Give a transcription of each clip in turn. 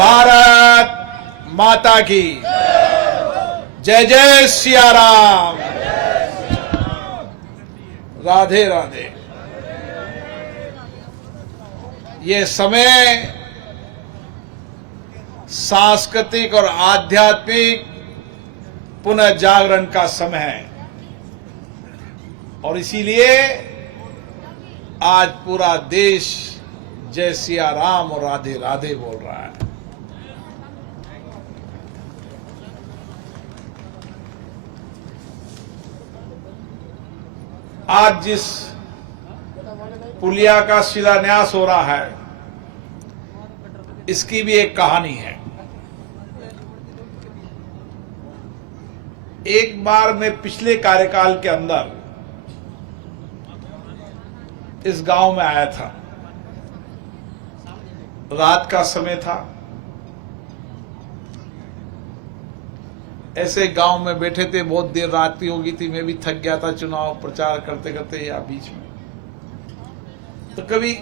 भारत माता की जय जय सिया राम। राधे राधे। ये समय सांस्कृतिक और आध्यात्मिक पुनः जागरण का समय है और इसीलिए आज पूरा देश जय सिया राम और राधे राधे बोल रहा है। आज जिस पुलिया का शिलान्यास हो रहा है इसकी भी एक कहानी है। एक बार मैं पिछले कार्यकाल के अंदर इस गांव में आया था। रात का समय था। ऐसे गांव में बैठे थे, बहुत देर रात भी हो गई थी। मैं भी थक गया था चुनाव प्रचार करते करते या बीच में। तो कभी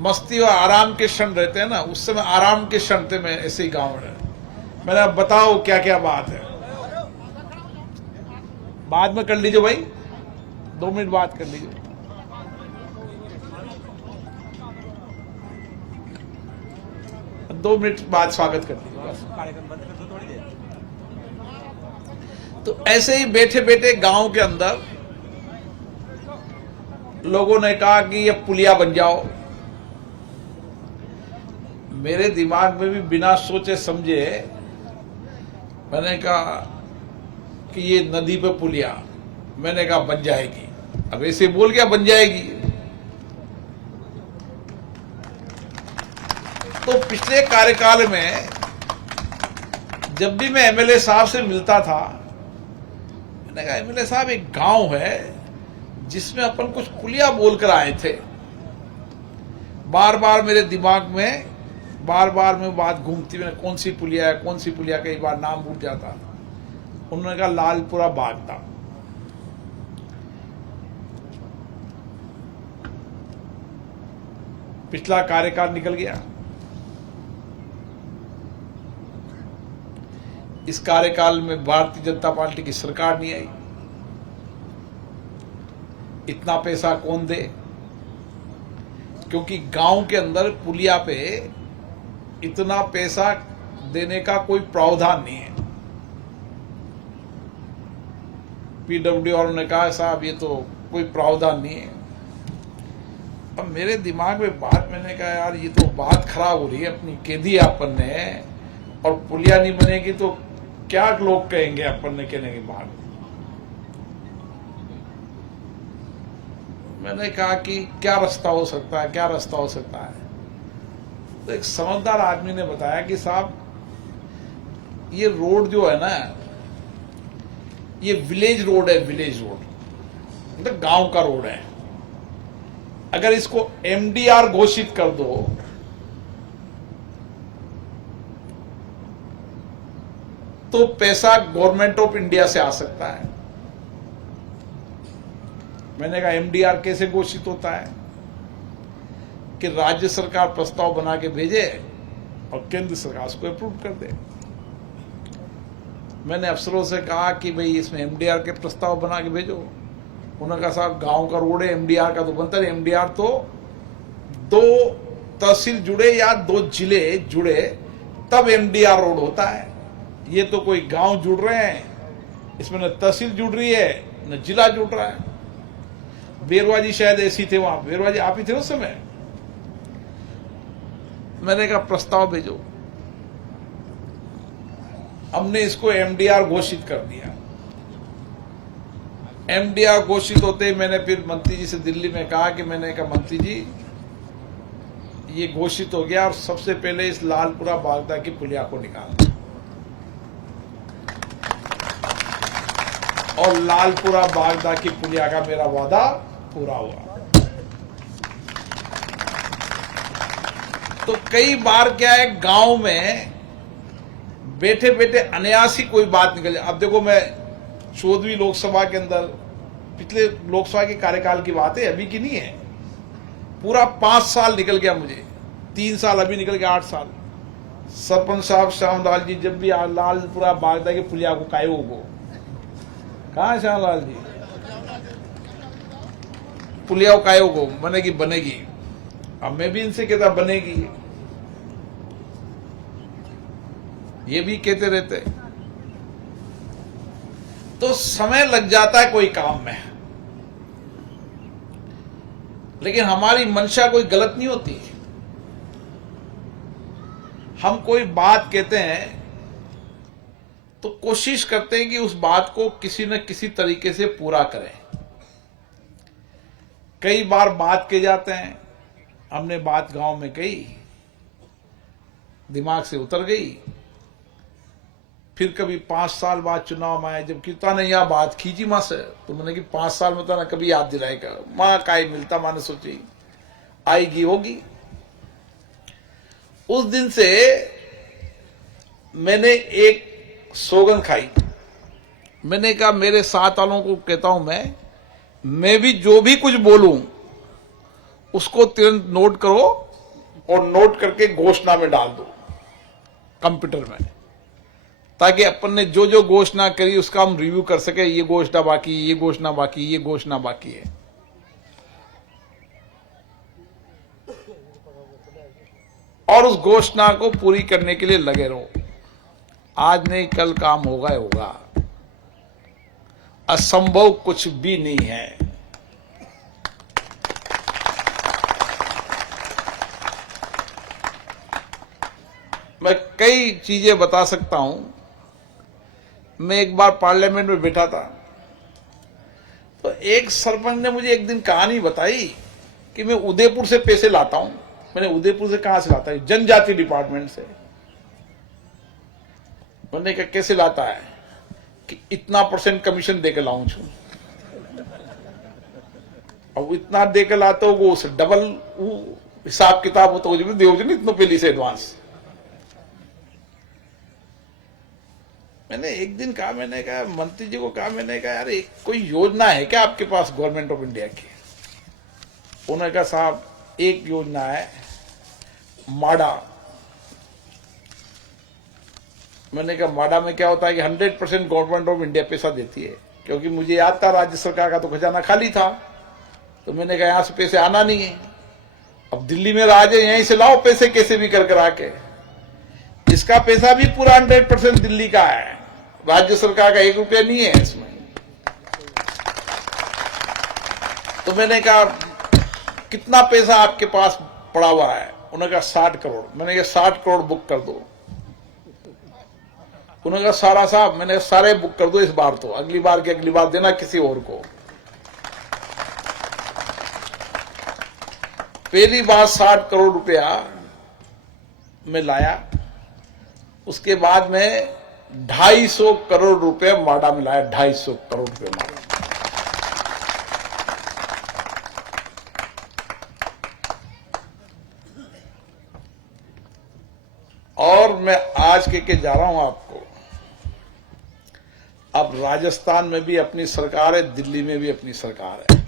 मस्ती और आराम के क्षण रहते हैं ना, उस समय आराम के क्षण थे। मैं ऐसे ही गांव में मैंने बताओ क्या क्या बात है। बाद में कर लीजिए भाई, 2 मिनट बात कर लीजिए। दो मिनट बाद स्वागत कर लीजिए बस। तो ऐसे ही बैठे बैठे गांव के अंदर लोगों ने कहा कि ये पुलिया बन जाओ। मेरे दिमाग में भी बिना सोचे समझे मैंने कहा कि ये नदी पे पुलिया, मैंने कहा बन जाएगी। अब ऐसे बोल गया बन जाएगी। तो पिछले कार्यकाल में जब भी मैं एमएलए साहब से मिलता था, मैंने कहा एमएलए साहब एक गांव है जिसमें अपन कुछ पुलिया बोलकर आए थे। बार बार मेरे दिमाग में बार बात घूमती। मैंने कौन सी पुलिया है, कौन सी पुलिया, कई बार नाम भूल जाता। उन्होंने कहा लालपुरा बागदा। पिछला कार्यकाल निकल गया। इस कार्यकाल में भारतीय जनता पार्टी की सरकार नहीं आई। इतना पैसा कौन दे? क्योंकि गांव के अंदर पुलिया पे इतना पैसा देने का कोई प्रावधान नहीं है। पीडब्ल्यूडी वालों ने कहा साहब ये तो कोई प्रावधान नहीं है। अब मेरे दिमाग में बात, मैंने कहा यार ये तो बात खराब हो रही है। अपनी केदी अपन ने, और पुलिया नहीं बनेगी तो क्या लोग कहेंगे अपन ने कहने के बाद। मैंने कहा कि क्या रास्ता हो सकता है, क्या रास्ता हो सकता है। तो एक समझदार आदमी ने बताया कि साहब ये रोड जो है ना, ये विलेज रोड है। विलेज रोड मतलब गांव का रोड है। अगर इसको एमडीआर घोषित कर दो तो पैसा गवर्नमेंट ऑफ इंडिया से आ सकता है। मैंने कहा एमडीआर कैसे घोषित होता है? कि राज्य सरकार प्रस्ताव बना के भेजे और केंद्र सरकार उसको अप्रूव कर दे। मैंने अफसरों से कहा कि भाई इसमें एमडीआर के प्रस्ताव बना के भेजो। उन्होंने कहा साहब गांव का रोड है, एमडीआर का तो बनता है। एमडीआर तो 2 तहसील जुड़े या 2 जिले जुड़े तब एमडीआर रोड होता है। ये तो कोई गांव जुड़ रहे हैं, इसमें न तहसील जुड़ रही है न जिला जुड़ रहा है। बेरवा जी शायद ऐसी थे वहां। बेरवा जी आप ही थे उस समय। मैंने कहा प्रस्ताव भेजो। हमने इसको एमडीआर घोषित कर दिया। एमडीआर घोषित होते ही मैंने फिर मंत्री जी से दिल्ली में कहा कि मैंने कहा मंत्री जी ये घोषित हो गया और सबसे पहले इस लालपुरा बागदा की पुलिया को निकाल। और लालपुरा बागदा की पुलिया का मेरा वादा पूरा हुआ। तो कई बार क्या है, गांव में बैठे बैठे अनायासी कोई बात निकल जाए। अब देखो मैं 14वीं लोकसभा के अंदर, पिछले लोकसभा के कार्यकाल की बात है, अभी की नहीं है। पूरा 5 साल निकल गया मुझे, 3 साल अभी निकल गया, 8 साल। सरपंच साहब श्यामलाल जी जब भी लालपुरा बागदा के पुलिया को कायो को कहा श्यामलाल जी पुलिया को कायो को बनेगी बनेगी। अब मैं भी इनसे कहता बनेगी, ये भी कहते रहते। तो समय लग जाता है कोई काम में, लेकिन हमारी मंशा कोई गलत नहीं होती। हम कोई बात कहते हैं तो कोशिश करते हैं कि उस बात को किसी न किसी तरीके से पूरा करें। कई बार बात कह जाते हैं, हमने बात गांव में कही, दिमाग से उतर गई, फिर कभी 5 साल बाद चुनाव में आए, जब कितना नहीं यह बात खींची मां से, तो मैंने कि 5 साल में तो ना कभी याद दिलाएगा मां काई मिलता, मां ने सोची आएगी होगी। उस दिन से मैंने एक सौगंध खाई, मैंने कहा मेरे साथ वालों को कहता हूं मैं भी जो भी कुछ बोलूं उसको तुरंत नोट करो और नोट करके घोषणा में डाल दो कंप्यूटर में, ताकि अपन ने जो जो घोषणा करी उसका हम रिव्यू कर सके। ये घोषणा बाकी, ये घोषणा बाकी, ये घोषणा बाकी है। और उस घोषणा को पूरी करने के लिए लगे रहो। आज नहीं कल काम होगा ही होगा, असंभव कुछ भी नहीं है। मैं कई चीजें बता सकता हूं। मैं एक बार पार्लियामेंट में बैठा था, तो एक सरपंच ने मुझे एक दिन कहानी बताई कि मैं उदयपुर से पैसे लाता हूं। मैंने उदयपुर से कहां से लाता है? जनजाति डिपार्टमेंट से। मैंने कहा कैसे लाता है? कि इतना % कमीशन देकर लाऊं छू। अब इतना देकर लाते हो वो डबल हिसाब किताब होता हो देवजन इतना पहले से एडवांस। मैंने एक दिन कहा, मैंने कहा मंत्री जी को कहा, मैंने कहा यार कोई योजना है क्या आपके पास गवर्नमेंट ऑफ इंडिया की? उन्होंने कहा साहब एक योजना है माडा। मैंने कहा माडा में क्या होता है कि 100% गवर्नमेंट ऑफ इंडिया पैसा देती है, क्योंकि मुझे याद था राज्य सरकार का तो खजाना खाली था। तो मैंने कहा यहां से पैसे आना नहीं है, अब दिल्ली में राज है, यहीं से लाओ पैसे कैसे भी कर आके। इसका पैसा भी पूरा 100% दिल्ली का है, राज्य सरकार का 1 रुपया नहीं है इसमें। तो मैंने कहा कितना पैसा आपके पास पड़ा हुआ है? उन्होंने कहा 60 करोड़। मैंने कहा 60 करोड़ बुक कर दो। उन्होंने कहा सारा साहब, मैंने कहा सारे बुक कर दो इस बार, तो अगली बार की अगली बार देना किसी और को। पहली बार 60 करोड़ रुपया मैं लाया, उसके बाद में 250 करोड़ रुपए माडा में लाया। 250 करोड़ रुपए माडा। और मैं आज के जा रहा हूं आपको, अब राजस्थान में भी अपनी सरकार है, दिल्ली में भी अपनी सरकार है।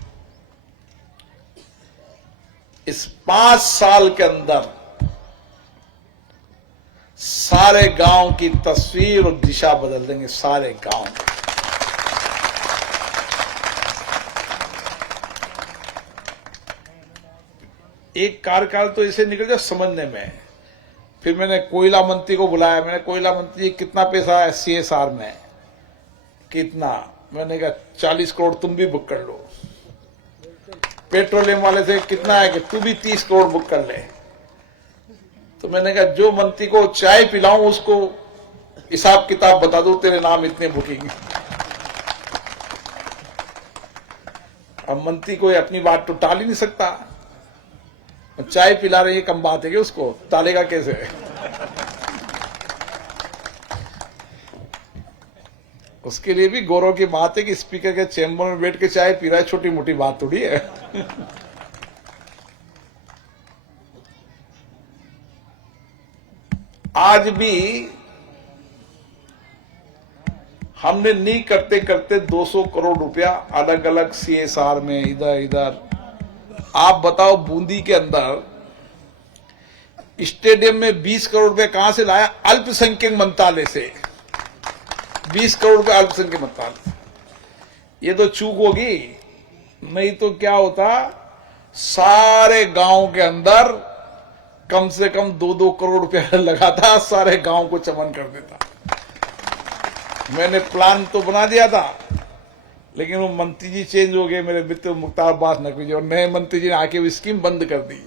इस 5 साल के अंदर सारे गांव की तस्वीर और दिशा बदल देंगे, सारे गांव। एक कार्यकाल तो इसे निकल जाए समझने में। फिर मैंने कोयला मंत्री को बुलाया, मैंने कोयला मंत्री कितना पैसा है CSR में? कितना? मैंने कहा 40 करोड़ तुम भी बुक कर लो। पेट्रोलियम वाले से कितना है कि तू भी 30 करोड़ बुक कर ले। तो मैंने कहा जो मंत्री को चाय पिलाऊं उसको हिसाब किताब बता दो, तेरे नाम इतने बुकिंग। अब मंत्री कोई अपनी बात तो टाल ही नहीं सकता। चाय पिला रही है कम बात है कि उसको टालेगा कैसे? उसके लिए भी गौरव की बात है कि स्पीकर के चैम्बर में बैठ के चाय पी रहा है, छोटी मोटी बात थोड़ी है। आज भी हमने नहीं करते करते 200 करोड़ रुपया अलग अलग CSR में इधर इधर। आप बताओ बूंदी के अंदर स्टेडियम में 20 करोड़ रुपए कहां से लाया? अल्पसंख्यक मंत्रालय से 20 करोड़ रुपए अल्पसंख्यक मंत्रालय से। ये तो चूक होगी, नहीं तो क्या होता, सारे गांव के अंदर कम से कम 2-2 करोड़ रुपया लगाता, सारे गांव को चमन कर देता। मैंने प्लान तो बना दिया था, लेकिन वो मंत्री जी चेंज हो गए, मेरे मित्र मुख्तार अब्बास नकवी जी, और नए मंत्री जी ने आके वो स्कीम बंद कर दी।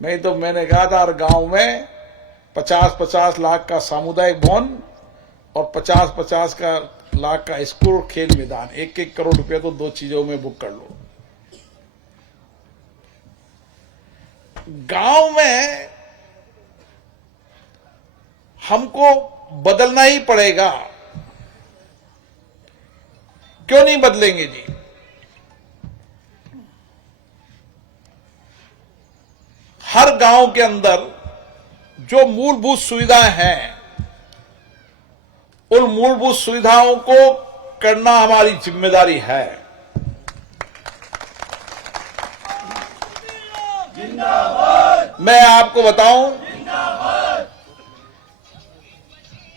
नहीं तो मैंने कहा था हर गांव में 50-50 लाख का सामुदायिक भवन और 50-50 लाख का स्कूल और खेल मैदान, 1-1 करोड़ रुपया तो 2 चीजों में बुक कर लो। गांव में हमको बदलना ही पड़ेगा। क्यों नहीं बदलेंगे जी? हर गांव के अंदर जो मूलभूत सुविधाएं हैं, उन मूलभूत सुविधाओं को करना हमारी जिम्मेदारी है। मैं आपको बताऊं,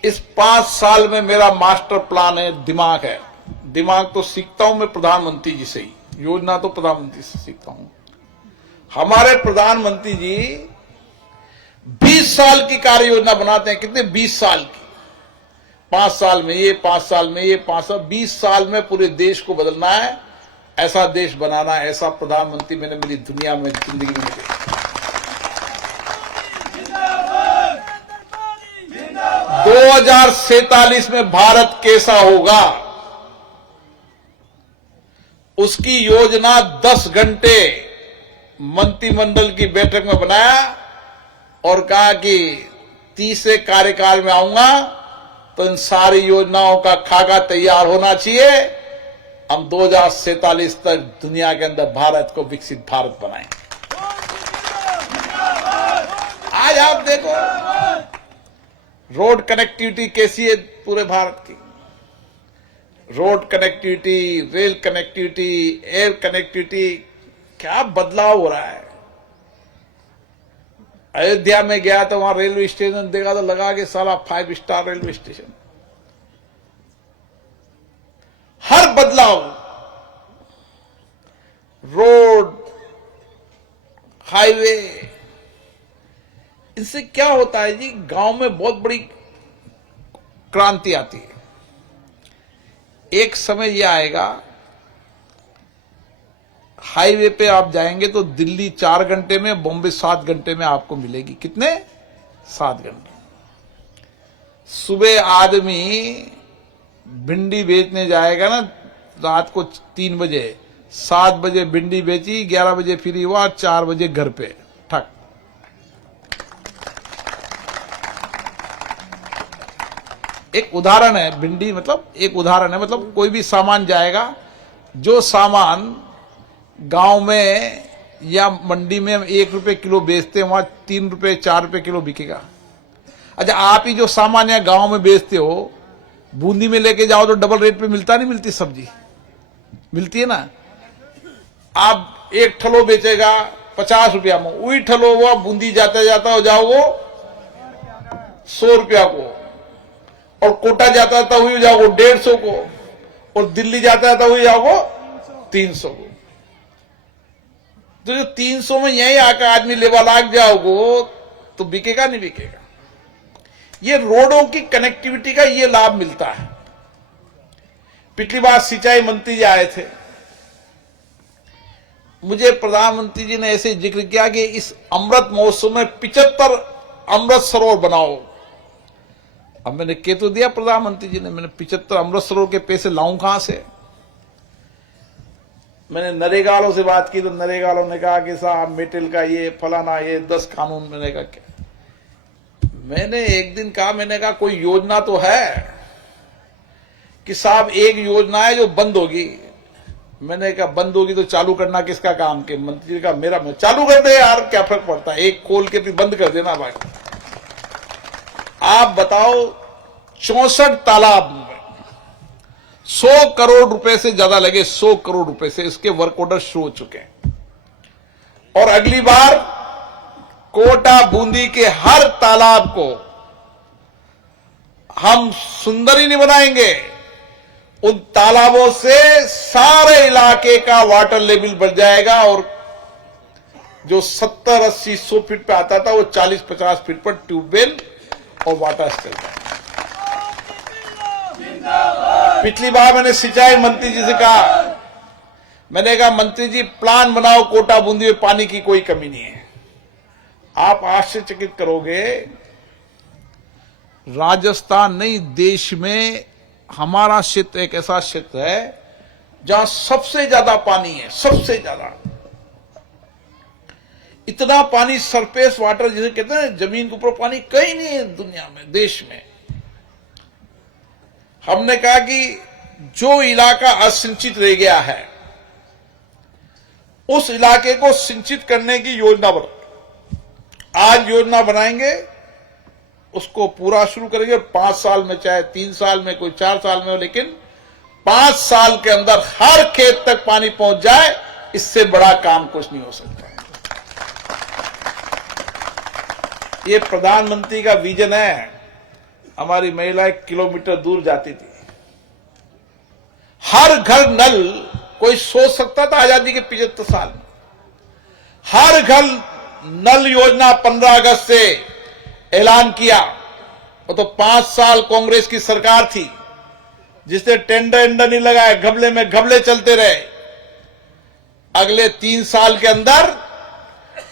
इस 5 साल में मेरा मास्टर प्लान है, दिमाग है। दिमाग तो सीखता हूं मैं प्रधानमंत्री जी से ही, योजना तो प्रधानमंत्री से सीखता हूं। हमारे प्रधानमंत्री जी 20 साल की कार्य योजना बनाते हैं। कितने? 20 साल की। 5 साल में ये, 5 साल में ये, 5 साल, 20 साल में पूरे देश को बदलना है, ऐसा देश बनाना है। ऐसा प्रधानमंत्री मैंने मेरी दुनिया में, जिंदगी में देखा। 2047 में भारत कैसा होगा, उसकी योजना 10 घंटे मंत्रिमंडल की बैठक में बनाया और कहा कि 30वें कार्यकाल में आऊंगा तो इन सारी योजनाओं का खाका तैयार होना चाहिए। हम 2047 तक दुनिया के अंदर भारत को विकसित भारत बनाएं। आज आप देखो रोड कनेक्टिविटी कैसी है पूरे भारत की। Road connectivity, rail connectivity, air connectivity, क्या बदलाव हो रहा है। अयोध्या में गया तो वहां रेलवे स्टेशन देखा तो लगा कि साला 5 स्टार रेलवे स्टेशन। हर बदलाव, रोड, हाईवे, इससे क्या होता है जी, गांव में बहुत बड़ी क्रांति आती है। एक समय यह आएगा, हाईवे पे आप जाएंगे तो दिल्ली 4 घंटे में, बॉम्बे 7 घंटे में आपको मिलेगी। कितने? 7 घंटे। सुबह आदमी भिंडी बेचने जाएगा ना, रात को 3 बजे, 7 बजे भिंडी बेची, 11 बजे फ्री हुआ, 4 बजे घर पे ठक। एक उदाहरण है, भिंडी मतलब एक उदाहरण है, मतलब कोई भी सामान जाएगा, जो सामान गांव में या मंडी में 1 रुपए किलो बेचते हैं, वहां 3 रुपए 4 रुपए किलो बिकेगा। अच्छा, आप ही जो सामान या गांव में बेचते हो, बूंदी में लेके जाओ तो डबल रेट पे मिलता नहीं, मिलती सब्जी मिलती है ना। आप एक ठलो बेचेगा 50 रुपया में, वही ठलो हुआ बूंदी जाता जाता हो जाओ वो 100 रुपया को, और कोटा जाता था वही जाओ 150 को, और दिल्ली जाता था वही जाओ 300 को। तो जो 300 में यही आकर आदमी लेवा लाग जाओगे तो बिकेगा नहीं बिकेगा। ये रोडों की कनेक्टिविटी का ये लाभ मिलता है। पिछली बार सिंचाई मंत्री जी आए थे, मुझे प्रधानमंत्री जी ने ऐसे जिक्र किया कि इस अमृत महोत्सव में 75 अमृत सरोवर बनाओ। अब मैंने कह तो दिया प्रधानमंत्री जी ने, मैंने 75 अमृत सरोवर के पैसे लाऊं कहां से। मैंने नरेगा वालों से बात की तो नरेगा वालों ने कहा कि साहब मेटल का ये फलाना ये 10 कानून। मैंने कहा क्या? मैंने एक दिन कहा, मैंने कहा कोई योजना तो है कि साहब एक योजना है जो बंद होगी। मैंने कहा बंद होगी तो चालू करना किसका काम के? मंत्री का मेरा। मैं चालू कर दे यार, क्या फर्क पड़ता है, एक खोल के फिर बंद कर देना भाई। आप बताओ 64 तालाब 100 करोड़ रुपए से ज्यादा लगे, 100 करोड़ रुपए से इसके वर्क ऑर्डर शुरू हो चुके हैं। और अगली बार कोटा बूंदी के हर तालाब को हम सुंदर ही नहीं बनाएंगे, उन तालाबों से सारे इलाके का वाटर लेवल बढ़ जाएगा और जो 70, 80, 100 फीट पे आता था वो 40, 50 फीट पर ट्यूबवेल और वाटर चल जाएगा। पिछली बार मैंने सिंचाई मंत्री जी से कहा, मैंने कहा मंत्री जी प्लान बनाओ, कोटा बूंदी में पानी की कोई कमी नहीं है। आप आश्चर्यचकित करोगे, राजस्थान नहीं देश में हमारा क्षेत्र एक ऐसा क्षेत्र है जहां सबसे ज्यादा पानी है, सबसे ज्यादा। इतना पानी सरफेस वाटर जिसे कहते हैं, जमीन के ऊपर पानी कहीं नहीं है दुनिया में, देश में। हमने कहा कि जो इलाका असिंचित रह गया है उस इलाके को सिंचित करने की योजना बना, आज योजना बनाएंगे, उसको पूरा शुरू करेंगे 5 साल में, चाहे 3 साल में, कोई 4 साल में हो, लेकिन 5 साल के अंदर हर खेत तक पानी पहुंच जाए, इससे बड़ा काम कुछ नहीं हो सकता। ये प्रधानमंत्री का विजन है। हमारी महिला 1 किलोमीटर दूर जाती थी, हर घर नल। कोई सोच सकता था आजादी के 75 साल में हर घर नल योजना 15 अगस्त से ऐलान किया? वो तो 5 साल कांग्रेस की सरकार थी जिसने टेंडर नहीं लगाए, घबले में घबले चलते रहे। अगले 3 साल के अंदर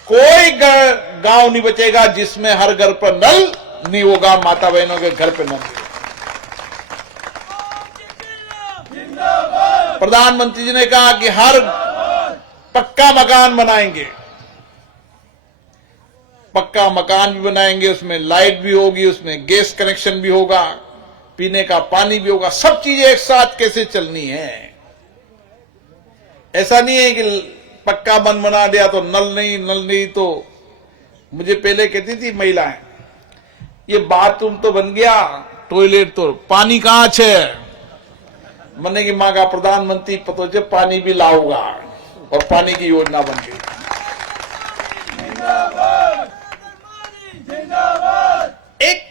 कोई गांव नहीं बचेगा जिसमें हर घर पर नल नहीं होगा, माता बहनों के घर पर नल। प्रधानमंत्री जी ने कहा कि हर पक्का मकान बनाएंगे, पक्का मकान भी बनाएंगे, उसमें लाइट भी होगी, उसमें गैस कनेक्शन भी होगा, पीने का पानी भी होगा। सब चीजें एक साथ कैसे चलनी है? ऐसा नहीं है कि पक्का बन बना दिया तो नल नहीं। तो मुझे पहले कहती थी महिलाएं, ये बाथरूम तो बन गया, टॉयलेट तो, पानी कहां है? मैंने की मांगा प्रधानमंत्री पतो जे पानी भी लाऊंगा, और पानी की योजना बन गई। एक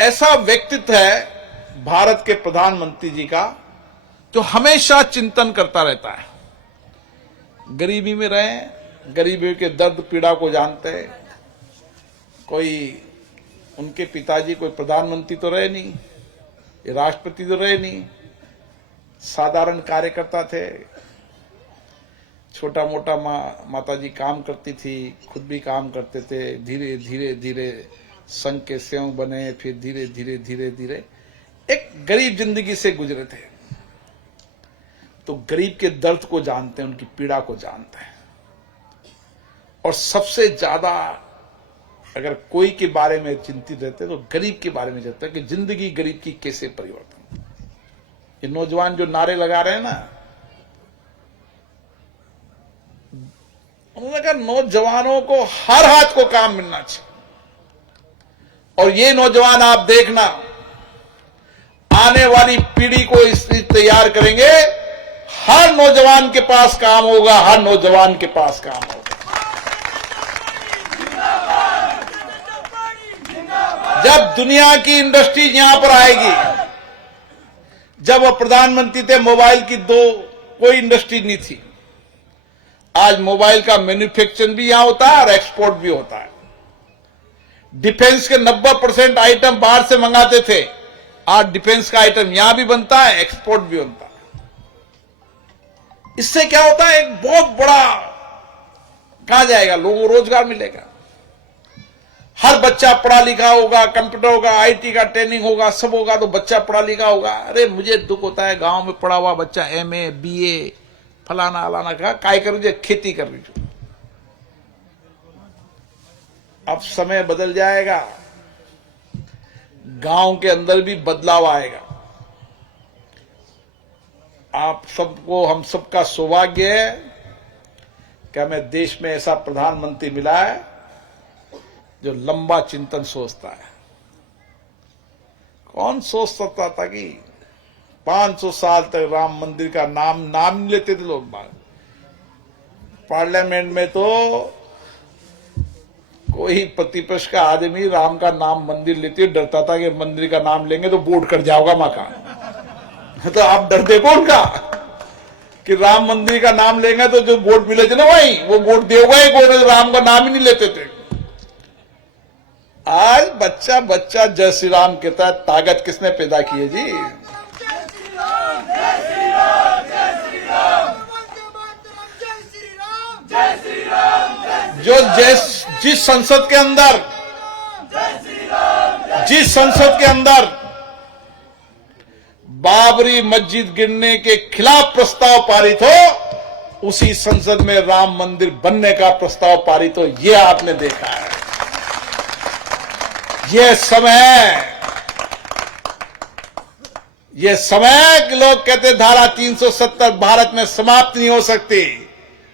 ऐसा व्यक्तित्व है भारत के प्रधानमंत्री जी का जो हमेशा चिंतन करता रहता है। गरीबी में रहे, गरीबी के दर्द पीड़ा को जानते हैं। कोई उनके पिताजी कोई प्रधानमंत्री तो रहे नहीं, ये राष्ट्रपति तो रहे नहीं, साधारण कार्यकर्ता थे। छोटा मोटा माताजी काम करती थी, खुद भी काम करते थे। धीरे धीरे संघ के सेवक बने, फिर धीरे एक गरीब जिंदगी से गुजरे थे। तो गरीब के दर्द को जानते हैं, उनकी पीड़ा को जानते हैं। और सबसे ज्यादा अगर कोई के बारे में चिंतित रहते तो गरीब के बारे में चाहते हैं कि जिंदगी गरीब की कैसे परिवर्तन। ये नौजवान जो नारे लगा रहे हैं ना, उन्होंने कहा नौजवानों को हर हाथ को काम मिलना चाहिए। और ये नौजवान आप देखना, आने वाली पीढ़ी को इस तैयार करेंगे। हर नौजवान के पास काम होगा, हर नौजवान के पास काम होगा। जब दुनिया की इंडस्ट्री यहां पर आएगी, जब वो प्रधानमंत्री थे मोबाइल की कोई इंडस्ट्री नहीं थी। आज मोबाइल का मैन्युफैक्चरिंग भी यहां होता है और एक्सपोर्ट भी होता है। डिफेंस के 90% आइटम बाहर से मंगाते थे, आज डिफेंस का आइटम यहां भी बनता है, एक्सपोर्ट भी बनता है। इससे क्या होता है, एक बहुत बड़ा कहा जाएगा, लोगों को रोजगार मिलेगा। हर बच्चा पढ़ा लिखा होगा, कंप्यूटर होगा, आईटी का ट्रेनिंग होगा, सब होगा तो बच्चा पढ़ा लिखा होगा। अरे मुझे दुख होता है, गांव में पढ़ा हुआ बच्चा एमए बीए फलाना अलाना का काय कर रही, खेती कर रही। अब समय बदल जाएगा, गांव के अंदर भी बदलाव आएगा। आप सबको, हम सबका सौभाग्य है कि हमें देश में ऐसा प्रधानमंत्री मिला है जो लंबा चिंतन सोचता है। कौन सोच सकता था कि 500 साल तक राम मंदिर का नाम नहीं लेते थे लोग। पार्लियामेंट में तो कोई प्रतिपक्ष का आदमी राम का नाम मंदिर लेते डरता था कि मंदिर का नाम लेंगे तो वोट कट जाओगा मकान। तो आप डरते कौन का कि राम मंदिर का नाम लेंगे तो जो वोट मिले थे ना भाई वो वोट देगा ही कौन, राम का नाम ही नहीं लेते थे। आज बच्चा बच्चा जय श्री राम कहता है, ताकत किसने पैदा की है जी? जो जिस संसद के अंदर बाबरी मस्जिद गिरने के खिलाफ प्रस्ताव पारित हो, उसी संसद में राम मंदिर बनने का प्रस्ताव पारित हो, यह आपने देखा है। यह समय कि लोग कहते धारा 370 भारत में समाप्त नहीं हो सकती,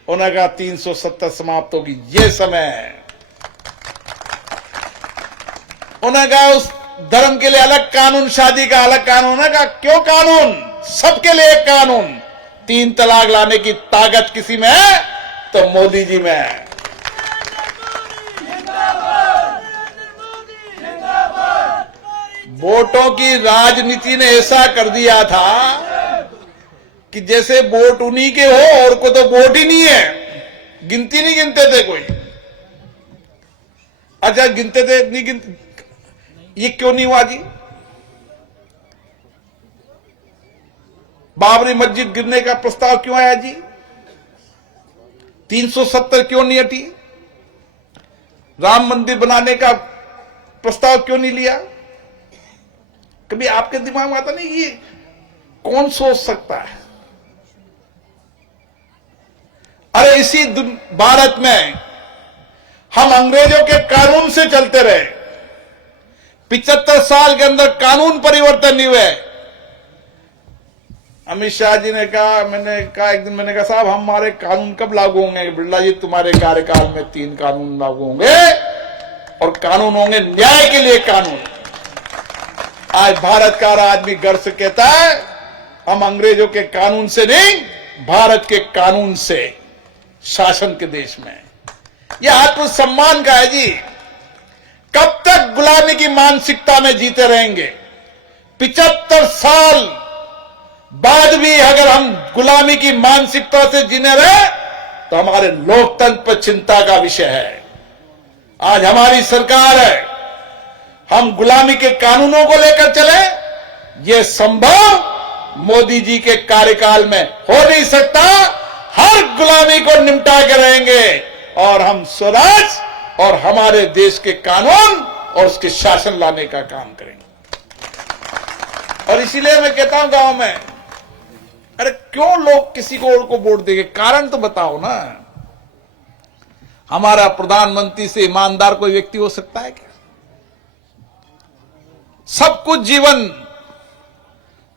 उन्होंने कहा 370 समाप्त होगी। यह समय है। उन्होंने कहा उस धर्म के लिए अलग कानून, शादी का अलग कानून है। कहा क्यों कानून? सबके लिए एक कानून। 3 तलाक लाने की ताकत किसी में है तो मोदी जी में है। वोटों की राजनीति ने ऐसा कर दिया था कि जैसे वोट उन्हीं के हो और को तो वोट ही नहीं है। गिनती नहीं गिनते थे कोई। अच्छा गिनते थे, नहीं गिनते। ये क्यों नहीं हुआ जी? बाबरी मस्जिद गिरने का प्रस्ताव क्यों आया जी? 370 क्यों नहीं हटी? राम मंदिर बनाने का प्रस्ताव क्यों नहीं लिया? कभी आपके दिमाग में आता नहीं ये कौन सोच सकता है? अरे इसी भारत में हम अंग्रेजों के कानून से चलते रहे। 75 साल के अंदर कानून परिवर्तन नहीं हुए। अमित शाह जी ने कहा, मैंने कहा एक दिन, मैंने कहा साहब हमारे कानून कब लागू होंगे? बिरला जी तुम्हारे कार्यकाल में 3 कानून लागू होंगे और कानून होंगे न्याय के लिए कानून। आज भारत का आदमी गर्व से कहता है हम अंग्रेजों के कानून से नहीं, भारत के कानून से शासन के देश में। यह आत्मसम्मान का है जी। कब तक गुलामी की मानसिकता में जीते रहेंगे? 75 साल बाद भी अगर हम गुलामी की मानसिकता से जीने रहे तो हमारे लोकतंत्र पर चिंता का विषय है। आज हमारी सरकार है, हम गुलामी के कानूनों को लेकर चले, यह संभव मोदी जी के कार्यकाल में हो नहीं सकता। हर गुलामी को निपटा के रहेंगे और हम स्वराज और हमारे देश के कानून और उसके शासन लाने का काम करेंगे। और इसीलिए मैं कहता हूं गांव में, अरे क्यों लोग किसी को और को वोट देंगे? कारण तो बताओ ना। हमारा प्रधानमंत्री से ईमानदार कोई व्यक्ति हो सकता है क्या? सब कुछ जीवन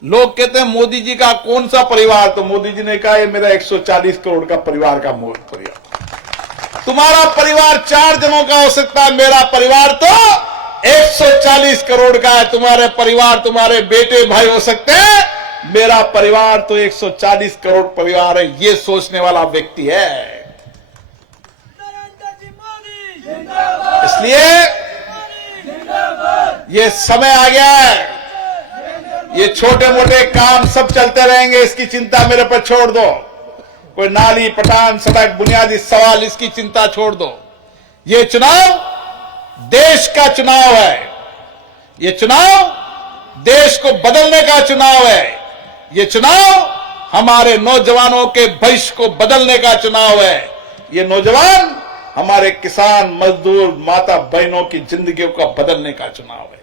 लोग कहते हैं मोदी जी का कौन सा परिवार? तो मोदी जी ने कहा ये मेरा 140 करोड़ का परिवार का परिवार। तुम्हारा परिवार 4 जनों का हो सकता है, मेरा परिवार तो 140 करोड़ का है। तुम्हारे परिवार तुम्हारे बेटे भाई हो सकते हैं, मेरा परिवार तो 140 करोड़ परिवार है। ये सोचने वाला व्यक्ति है। इसलिए ये समय आ गया है। ये छोटे मोटे काम सब चलते रहेंगे, इसकी चिंता मेरे पर छोड़ दो। कोई नाली पटान सड़क बुनियादी सवाल, इसकी चिंता छोड़ दो। ये चुनाव देश का चुनाव है। ये चुनाव देश को बदलने का चुनाव है। ये चुनाव हमारे नौजवानों के भविष्य को बदलने का चुनाव है। ये नौजवान हमारे किसान मजदूर माता बहनों की जिंदगियों का बदलने का चुनाव है।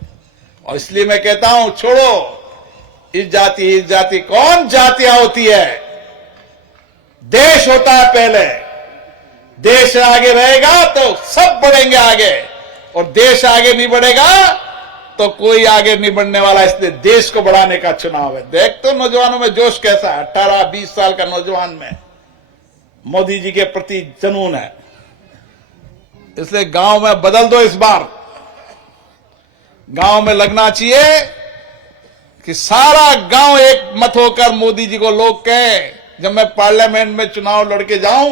और इसलिए मैं कहता हूं छोड़ो इस जाति कौन जातियां होती है? देश होता है पहले। देश आगे रहेगा तो सब बढ़ेंगे आगे, और देश आगे नहीं बढ़ेगा तो कोई आगे नहीं बढ़ने वाला। इसलिए देश को बढ़ाने का चुनाव है। देख तो नौजवानों में जोश कैसा है। 18-20 साल का नौजवान में मोदी जी के प्रति जुनून है। इसलिए गांव में बदल दो। इस बार गांव में लगना चाहिए कि सारा गांव एक मत होकर मोदी जी को लोग कहें, जब मैं पार्लियामेंट में चुनाव लड़के जाऊं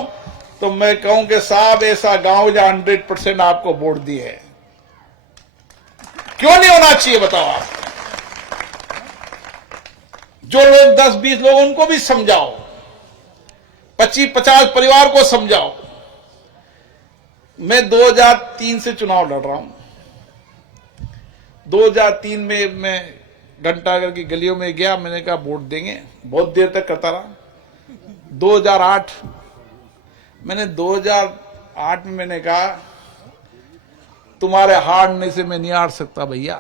तो मैं कहूं कि साहब ऐसा गांव जहां 100% आपको वोट दिए है, क्यों नहीं होना चाहिए बताओ आप? जो लोग 10-20 लोग उनको भी समझाओ, 25-50 परिवार को समझाओ। मैं 2003 से चुनाव लड़ रहा हूं। 2003 में मैं घंटाघर की गलियों में गया, मैंने कहा वोट देंगे, बहुत देर तक करता रहा। 2008 में मैंने कहा तुम्हारे हारने से मैं नहीं हार सकता भैया।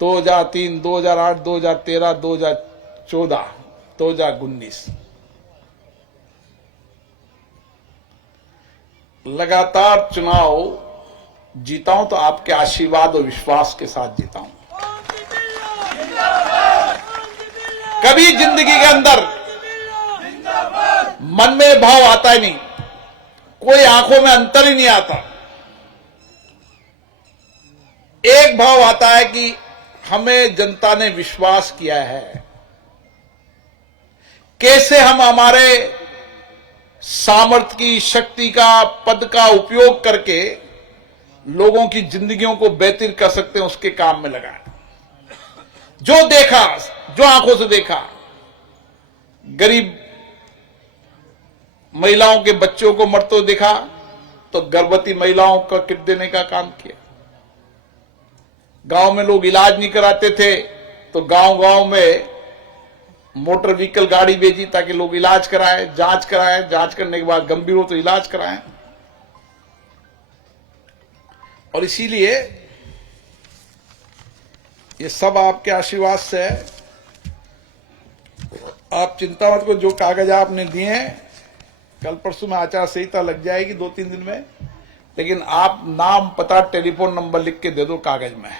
2003, 2008, 2013, 2014, 2019 लगातार चुनाव जीता हूं तो आपके आशीर्वाद और विश्वास के साथ जीता हूं। कभी जिंदगी के अंदर मन में भाव आता ही नहीं, कोई आंखों में अंतर ही नहीं आता। एक भाव आता है कि हमें जनता ने विश्वास किया है, कैसे हम हमारे सामर्थ्य की, शक्ति का, पद का उपयोग करके लोगों की जिंदगियों को बेहतर कर सकते हैं, उसके काम में लगा। जो देखा, जो आंखों से देखा, गरीब महिलाओं के बच्चों को मरते देखा तो गर्भवती महिलाओं का किट देने का काम किया। गांव में लोग इलाज नहीं कराते थे तो गांव-गांव में मोटर व्हीकल गाड़ी भेजी ताकि लोग इलाज कराएं, जांच कराएं, जांच करने के बाद गंभीर हो तो इलाज कराएं। और इसीलिए ये सब आपके आशीर्वाद से है। आप चिंता मत करो, जो कागज आपने दिए हैं कल परसों में आचार संहिता लग जाएगी 2-3 दिन में, लेकिन आप नाम, पता, टेलीफोन नंबर लिख के दे दो कागज में।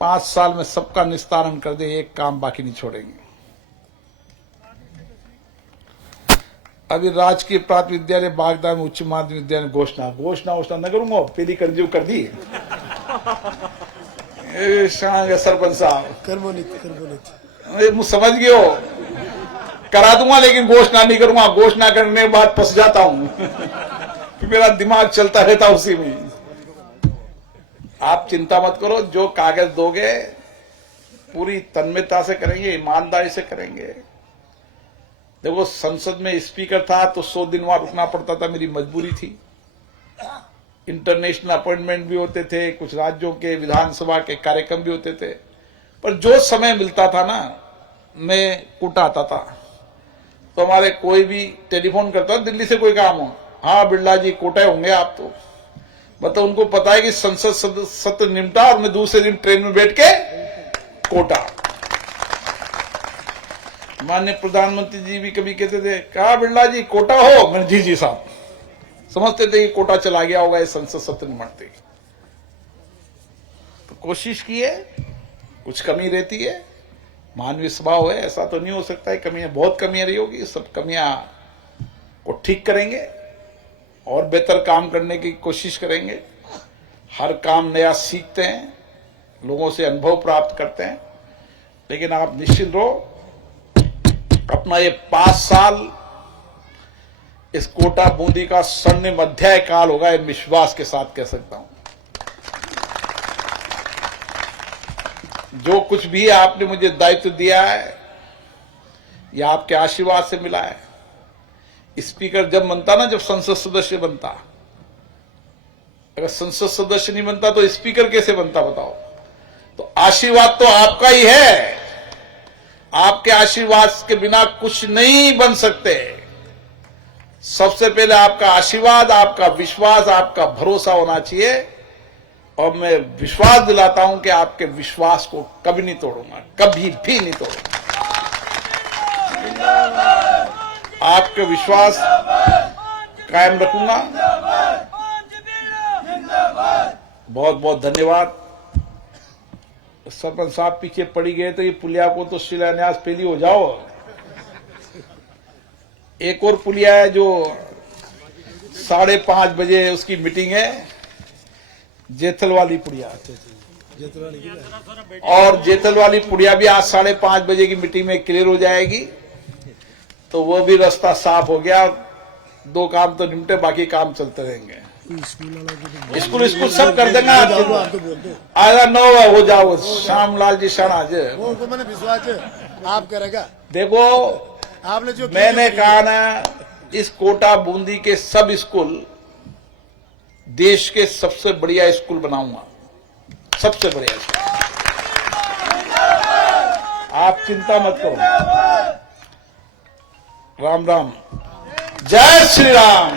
5 साल में सबका निस्तारण कर दे, एक काम बाकी नहीं छोड़ेंगे। अभी राजकीय प्राथमिक विद्यालय बागदा में उच्च माध्यमिक विद्यालय घोषणा न करूंगा, पहली कंज्यू कर दी सरपंच साहब, मुझे समझ गए हो, करा दूंगा लेकिन घोषणा नहीं करूंगा। घोषणा करने के बाद फंस जाता हूं फिर मेरा दिमाग चलता रहता उसी में। आप चिंता मत करो, जो कागज दोगे पूरी तन्मयता से करेंगे, ईमानदारी से करेंगे। देखो, संसद में स्पीकर था तो 100 दिन वहां रुकना पड़ता था, मेरी मजबूरी थी। इंटरनेशनल अपॉइंटमेंट भी होते थे, कुछ राज्यों के विधानसभा के कार्यक्रम भी होते थे, पर जो समय मिलता था ना, मैं कोटा आता था। तो हमारे कोई भी टेलीफोन करता, दिल्ली से कोई काम हो, हाँ बिरला जी कोटा होंगे आप, तो मतलब उनको पता है कि संसद सत्र निपटा और मैं दूसरे दिन ट्रेन में बैठ के कोटा। माननीय प्रधानमंत्री जी भी कभी कहते थे, कहा बिरला जी कोटा हो? मैंने जी जी साहब, समझते थे कि कोटा चला गया होगा इस संसद सत्र निपटते। तो कोशिश की है, कुछ कमी रहती है, मानवीय स्वभाव है, ऐसा तो नहीं हो सकता है कमियां, बहुत कमियां रही होगी, सब कमियां को ठीक करेंगे और बेहतर काम करने की कोशिश करेंगे। हर काम नया सीखते हैं, लोगों से अनुभव प्राप्त करते हैं, लेकिन आप निश्चित रहो, अपना ये 5 साल इस कोटा बूंदी का स्वर्णिम अध्याय काल होगा, ये विश्वास के साथ कह सकता हूं। जो कुछ भी आपने मुझे दायित्व दिया है, यह आपके आशीर्वाद से मिला है। स्पीकर जब बनता ना, जब संसद सदस्य बनता, अगर संसद सदस्य नहीं बनता तो स्पीकर कैसे बनता बताओ? तो आशीर्वाद तो आपका ही है, आपके आशीर्वाद के बिना कुछ नहीं बन सकते। सबसे पहले आपका आशीर्वाद, आपका विश्वास, आपका भरोसा होना चाहिए, और मैं विश्वास दिलाता हूं कि आपके विश्वास को कभी नहीं तोड़ूंगा, कभी भी नहीं तोड़ूंगा। आपके विश्वास कायम रखूंगा। बहुत बहुत धन्यवाद। सरपंच साहब पीछे पड़ी गए तो ये पुलिया को तो शिलान्यास पहली हो जाओ। एक और पुलिया है जो 5:30 बजे उसकी मीटिंग है, जेथल वाली पुड़िया, और जेथल वाली पुड़िया भी आज 5:30 बजे की मीटिंग में क्लियर हो जाएगी। तो वो भी रास्ता साफ हो गया। 2 काम तो निपटे, बाकी काम चलते रहेंगे। स्कूल सब कर देंगे। आधा 9 हो जाओ श्यामलाल जी शहनाज, वो मैंने विश्वास आप करेगा। देखो आपने जो मैंने कहा ना, इस कोटा बूंदी के सब स्कूल देश के सबसे बढ़िया स्कूल बनाऊंगा, सबसे बढ़िया स्कूल। आप चिंता मत करो। राम राम, जय श्री राम।